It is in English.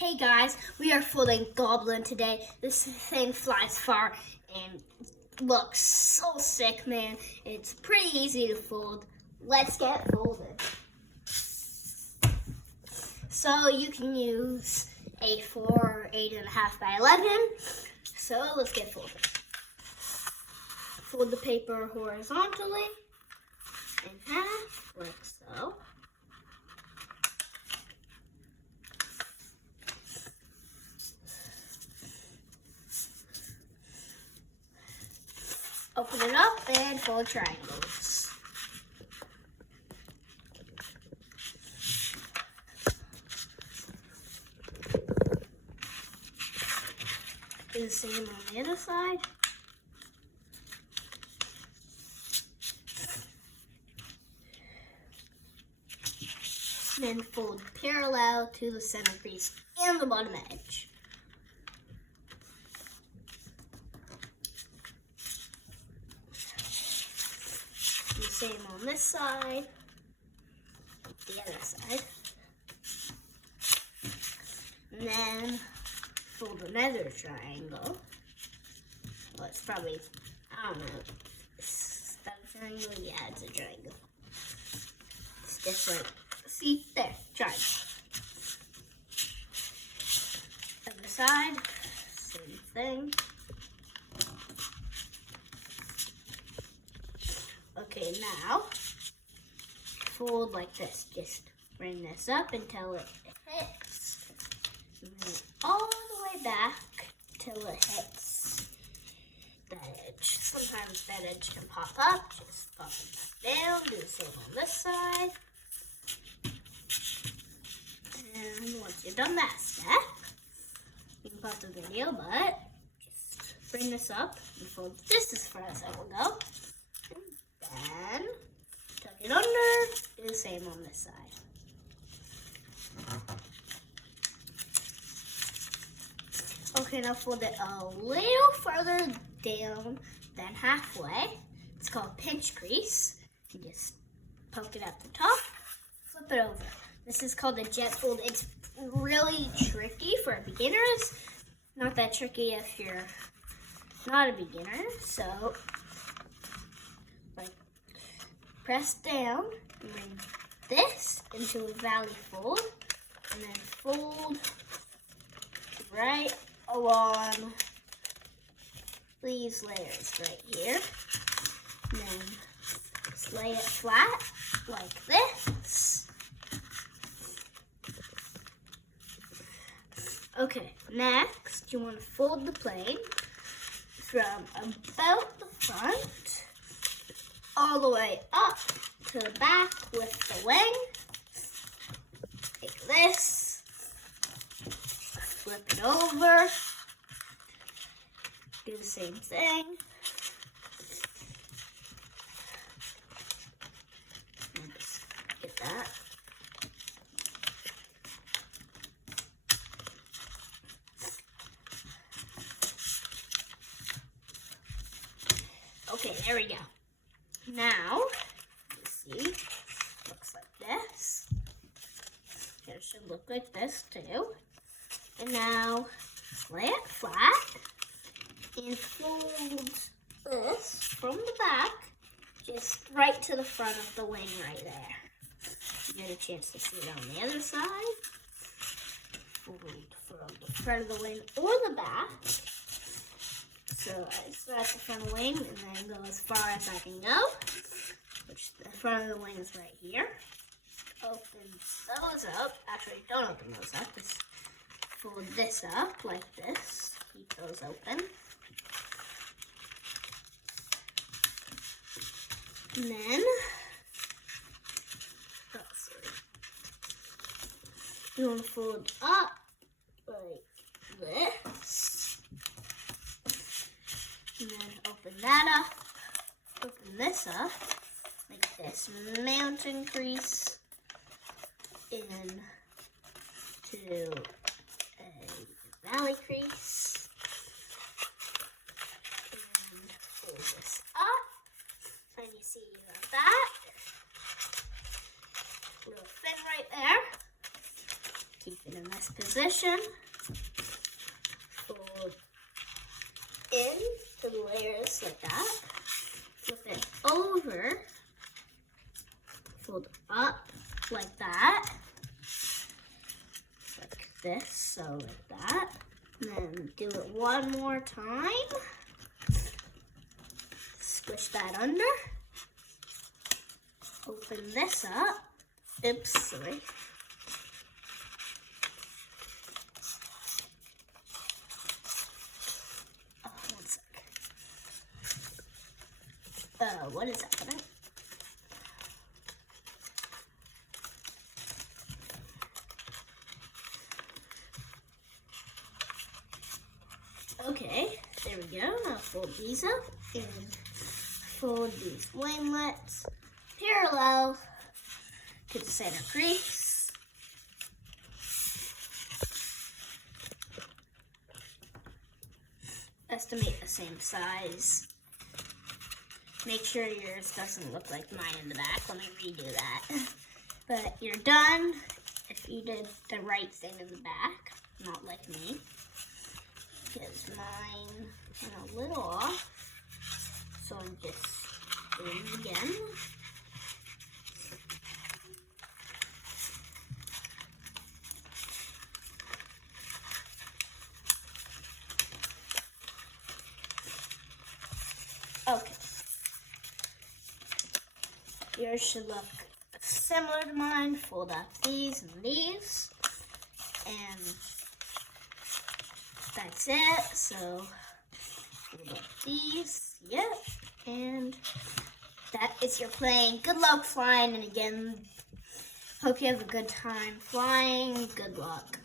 Hey guys, we are folding Goblin today. This thing flies far and looks so sick, man. It's pretty easy to fold. Let's get folded. So you can use A4 or 8.5 by 11. So let's get folded. Fold the paper horizontally in half, like so. Open it up and fold triangles. Do the same on the other side. Then fold parallel to the center crease and the bottom edge. Do the same on this side, the other side. And then fold another triangle. Well, it's probably, I don't know, is that a triangle? Yeah, it's a triangle. It's just like, see, there, triangle. Other side, same thing. Okay, now fold like this. Just bring this up until it hits. And bring it all the way back till it hits that edge. Sometimes that edge can pop up. Just pop it back down. Do the same on this side. And once you've done that step, you can pause the video, but just bring this up and fold this as far as I will go. Then tuck it under, do the same on this side. Okay, now fold it a little further down than halfway. It's called pinch crease. You just poke it at the top, flip it over. This is called a jet fold. It's really tricky for beginners. Not that tricky if you're not a beginner. So press down and bring this into a valley fold, and then fold right along these layers right here. And then just lay it flat like this. Okay, next you want to fold the plane from about the front all the way up to the back with the wing. Take this, flip it over, do the same thing. And just get that. Okay, there we go. Now, you see, looks like this. It should look like this too. And now, lay it flat and fold this from the back, just right to the front of the wing right there. You get a chance to see it on the other side. Fold from the front of the wing or the back. So I start at the front of the wing and then go as far as I can go, which the front of the wing is right here. Open those up. Actually, don't open those up. Just fold this up like this. Keep those open. And then, you want to fold up like this. And then open that up, open this up, like this mountain crease into a valley crease, and fold this up, and you see you got that, little fin right there, keep it in this position. Fold in to the layers like that. Flip it over. Fold up like that. Like this, so like that. And then do it one more time. Squish that under. Open this up. Oops, sorry. Oh, one sec. What is happening? Okay, there we go. Now fold these up and fold these winglets parallel to the center crease. Estimate the same size. Make sure yours doesn't look like mine in the back. Let me redo that. But you're done if you did the right thing in the back, not like me. Because mine went a little off. So I'm just doing it again. Okay. Yours should look similar to mine. Fold up these and these. And that's it. So fold up these. Yep. And that is your plane. Good luck flying. And again, hope you have a good time flying. Good luck.